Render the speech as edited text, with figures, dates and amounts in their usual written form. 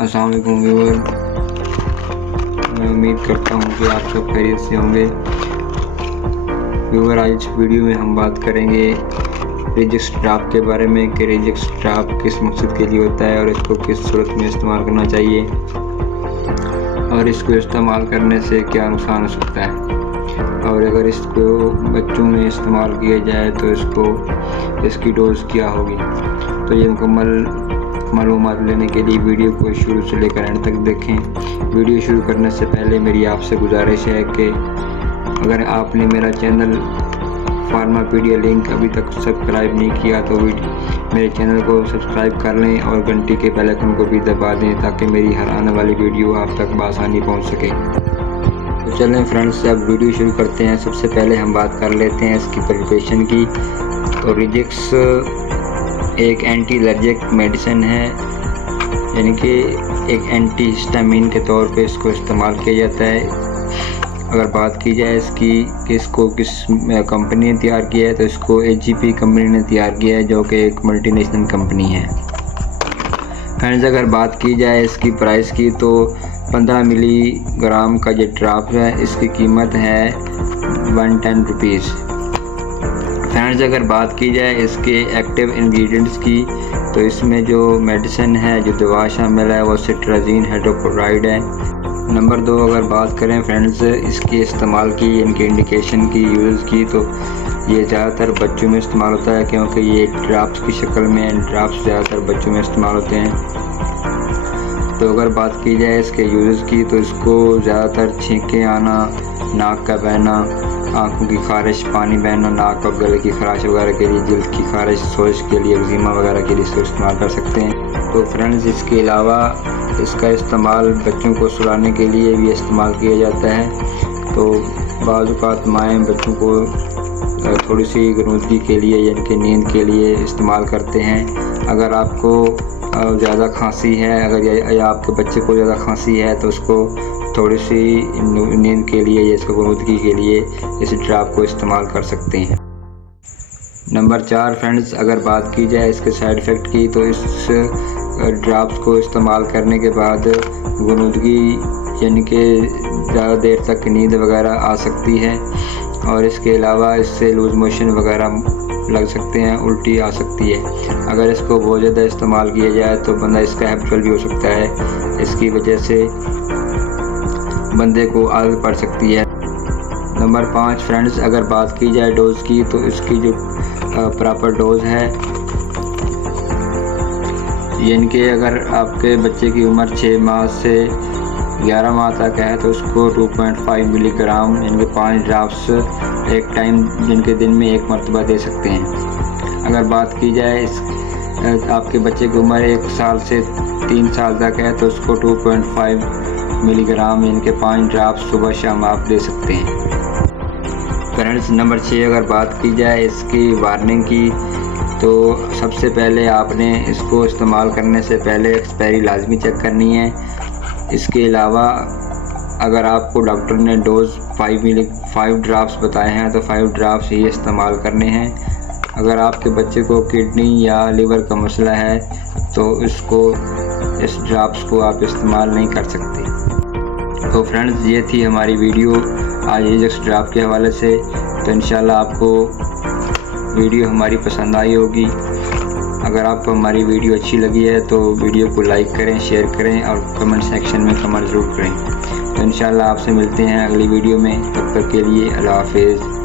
अस्सलाम वालेकुम व्यूअर, मैं उम्मीद करता हूँ कि आप सब खैरियत से होंगे। व्यूअर, आज इस वीडियो में हम बात करेंगे रिजिक्स ड्राफ्ट के बारे में कि रिजिक्स ड्राफ्ट किस मकसद के लिए होता है और इसको किस सूरत में इस्तेमाल करना चाहिए और इसको इस्तेमाल करने से क्या नुकसान हो सकता है, और अगर इसको बच्चों में इस्तेमाल किया जाए तो इसकी डोज क्या होगी। तो ये मुकम्मल मालूमात लेने के लिए वीडियो को शुरू से लेकर एंड तक देखें। वीडियो शुरू करने से पहले मेरी आपसे गुजारिश है कि अगर आपने मेरा चैनल फार्मापीडिया लिंक अभी तक सब्सक्राइब नहीं किया तो मेरे चैनल को सब्सक्राइब कर लें और घंटी के बेल आइकन को भी दबा दें ताकि मेरी हर आने वाली वीडियो आप तक बआसानी पहुंच सके। तो चलें फ्रेंड्स, अब वीडियो शुरू करते हैं। सबसे पहले हम बात कर लेते हैं इसकी प्रिपरेशन की। तो रिजिक्स एक एंटी एलर्जिक मेडिसिन है, यानी कि एक एंटी हिस्टामिन के तौर पे इसको इस्तेमाल किया जाता है। अगर बात की जाए इसकी कि इसको किस कंपनी ने तैयार किया है तो इसको AGP कंपनी ने तैयार किया है, जो कि एक मल्टीनेशनल कंपनी है। फ्रेंड्स, अगर बात की जाए इसकी प्राइस की तो 15 मिलीग्राम का जो ड्राफ्ट है इसकी कीमत है 110 रुपीज़। फ्रेंड्स, अगर बात की जाए इसके एक्टिव इंग्रेडिएंट्स की तो इसमें जो मेडिसिन है, जो दवा शामिल है वो सिट्राजीन हाइड्रोक्लोराइड है। नंबर 2, अगर बात करें फ्रेंड्स इसके इस्तेमाल की, इनके इंडिकेशन की, यूज़ की, तो ये ज़्यादातर बच्चों में इस्तेमाल होता है क्योंकि ये ड्राफ्ट की शक्ल में ड्राफ्ट ज़्यादातर बच्चों में इस्तेमाल होते हैं। तो अगर बात की जाए इसके यूज़ की तो इसको ज़्यादातर छींकें आना, नाक का बहना, आंखों की खारिश, पानी बहना, नाक और गले की खराश वगैरह के लिए, जल्द की खारिश, सोज के लिए, एक्जिमा वगैरह के लिए इसको इस्तेमाल कर सकते हैं। तो फ्रेंड्स, इसके अलावा इसका इस्तेमाल बच्चों को सुलाने के लिए भी इस्तेमाल किया जाता है। तो बाज़ औक़ात माएँ बच्चों को थोड़ी सी गनूदगी के लिए यानी कि नींद के लिए इस्तेमाल करते हैं। अगर आपको ज़्यादा खांसी है, अगर या आपके बच्चे को ज़्यादा खांसी है तो उसको थोड़ी सी नींद के लिए या इसको गनूदगी के लिए इस ड्राफ्ट को इस्तेमाल कर सकते हैं। नंबर 4 फ्रेंड्स, अगर बात की जाए इसके साइड इफ़ेक्ट की तो इस ड्राफ्ट को इस्तेमाल करने के बाद गनूदगी यानी कि ज़्यादा देर तक नींद वगैरह आ सकती है, और इसके अलावा इससे लूज मोशन वगैरह लग सकते हैं, उल्टी आ सकती है। अगर इसको बहुत ज़्यादा इस्तेमाल किया जाए तो बंदा इसका हैबिचुअल भी हो सकता है, इसकी वजह से बंदे को आदत पड़ सकती है। नंबर 5 फ्रेंड्स, अगर बात की जाए डोज़ की तो इसकी जो प्रॉपर डोज़ है, यानी कि अगर आपके बच्चे की उम्र 6 माह से 11 माह तक है तो उसको 2.5 मिलीग्राम यानी कि 5 ड्राफ्ट्स एक टाइम जिनके दिन में एक मरतबा दे सकते हैं। अगर बात की जाए आपके बच्चे की उम्र 1 साल से 3 साल तक है तो उसको 2.5 मिलीग्राम यानी कि 5 ड्राफ्ट सुबह शाम आप दे सकते हैं। फ्रेंड्स, नंबर 6, अगर बात की जाए इसकी वार्निंग की तो सबसे पहले आपने इसको इस्तेमाल करने से पहले एक्सपायरी लाजमी चेक करनी है। इसके अलावा अगर आपको डॉक्टर ने डोज़ 5 ड्राफ्ट्स बताए हैं तो 5 ड्राफ्ट्स ही इस्तेमाल करने हैं। अगर आपके बच्चे को किडनी या लिवर का मसला है तो इस ड्राफ्ट्स को आप इस्तेमाल नहीं कर सकते। तो फ्रेंड्स, ये थी हमारी वीडियो आज रिजिक्स ड्राफ्ट के हवाले से। तो इंशाल्लाह आपको वीडियो हमारी पसंद आई होगी। अगर आपको हमारी वीडियो अच्छी लगी है तो वीडियो को लाइक करें, शेयर करें और कमेंट सेक्शन में कमेंट ज़रूर करें। तो इंशाल्लाह आपसे मिलते हैं अगली वीडियो में। तब तक के लिए अल्लाह हाफ़िज़।